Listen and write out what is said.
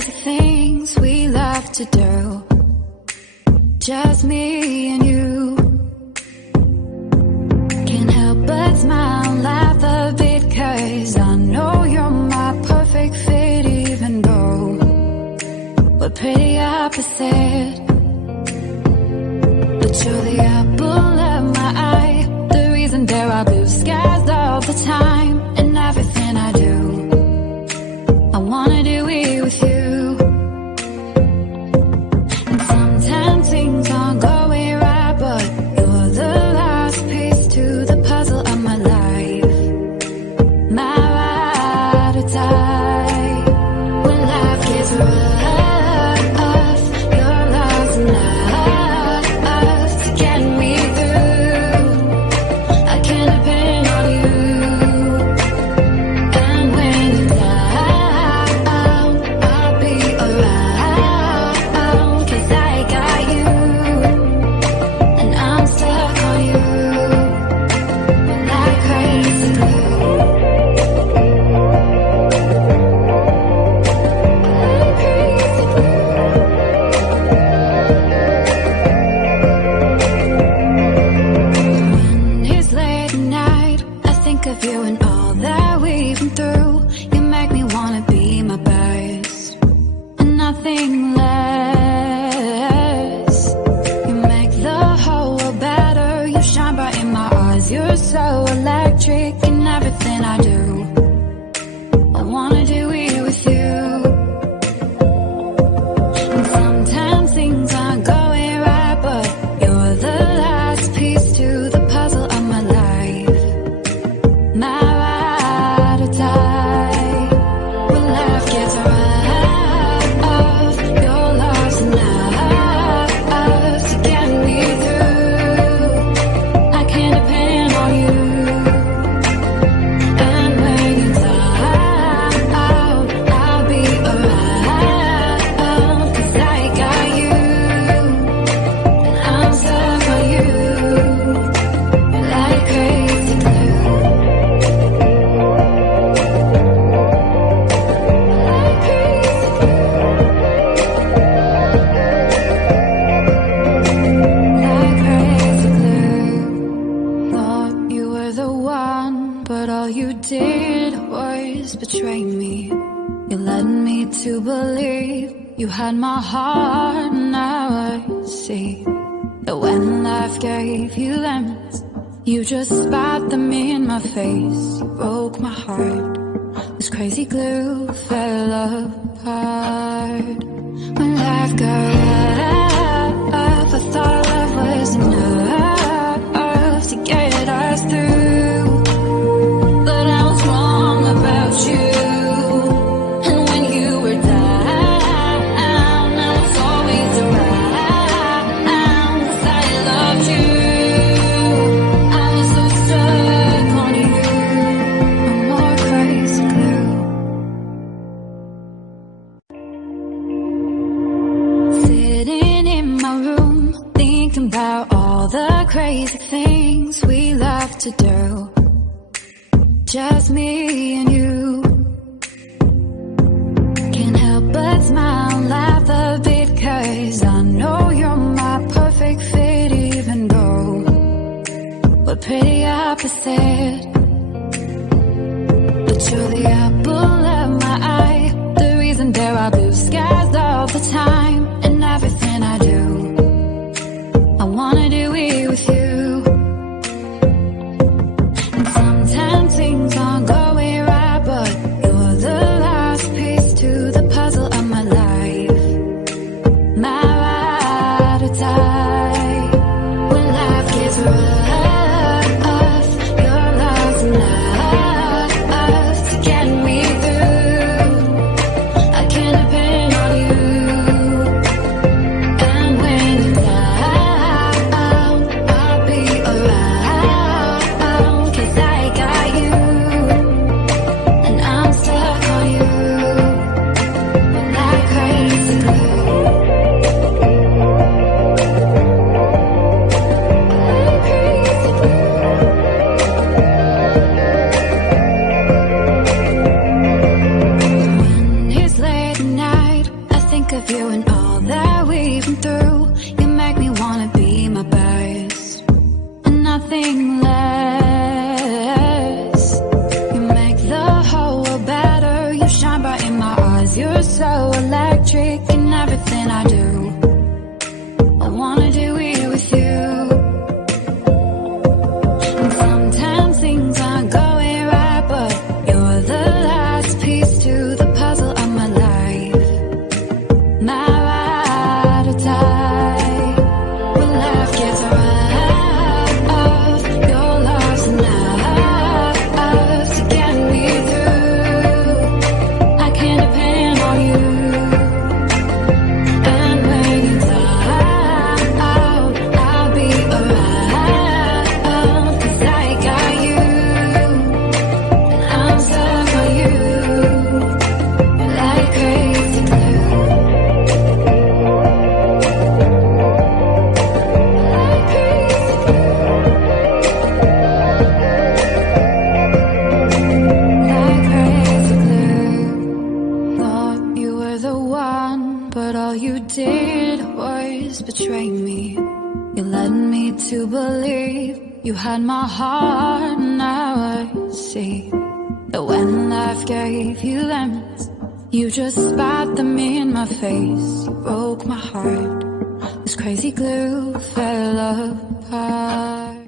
crazy things we love to do, just me and you. Can't help but smile and laugh a bit, 'cause I know you're my perfect fit, even though we're pretty opposite. But you're the apple of my eye, the reason there are blue skies all the time. And everything I do, I wanna do it with you. And sometimes things aren't going right, but you're the last piece to the puzzle of my life, my ride or die. When life gets rough, you're lost enough to get me through. I can depend on you. And when you're down, I'll be around, 'cause I got you, and I'm stuck on you like crazy glue. Like crazy glue. When it's late at night, I think of you and all that we've been through. You make me wanna be my best and nothing less. You make the whole world better. You shine bright in my eyes. You're so electric in everything I do. I wanna do it with you. And sometimes things aren't going right, but you're the last piece to the puzzle of my life, my ride or die. When life gets rough, you're lost enough to get me through. I can depend on you. And when you're down, I'll be around, 'cause I got you, and I'm stuck on you like crazy glue. Like crazy glue. Like crazy glue. Thought you were the one, but all you did was betray me. You led me to believe you had my heart. Now I see that when life gave you lemons, you just spat them in my face. You broke my heart. This crazy glue fell apart. When life got rough, I thought love was enough to get us through. But I was wrong about you. And when you were down, I was always around, 'cause I loved you. I was so stuck on you. No more crazy glue. Sitting in my room, thinking about all the crazy things we love to do, just me and you. Can't help but smile and laugh a bit, 'cause I know you're my perfect fit, even though we're pretty opposite. But you're the apple of my eye, the reason there are blue skies all the time. And everything I do, I wanna do it with you. And sometimes things aren't going right, but you're the last piece to the puzzle of my life, my ride or die. When life gets rough, you're lost the one, but all you did was betray me. You led me to believe you had my heart. Now I see that when life gave you lemons, you just spat them in my face. You broke my heart. This crazy glue fell apart.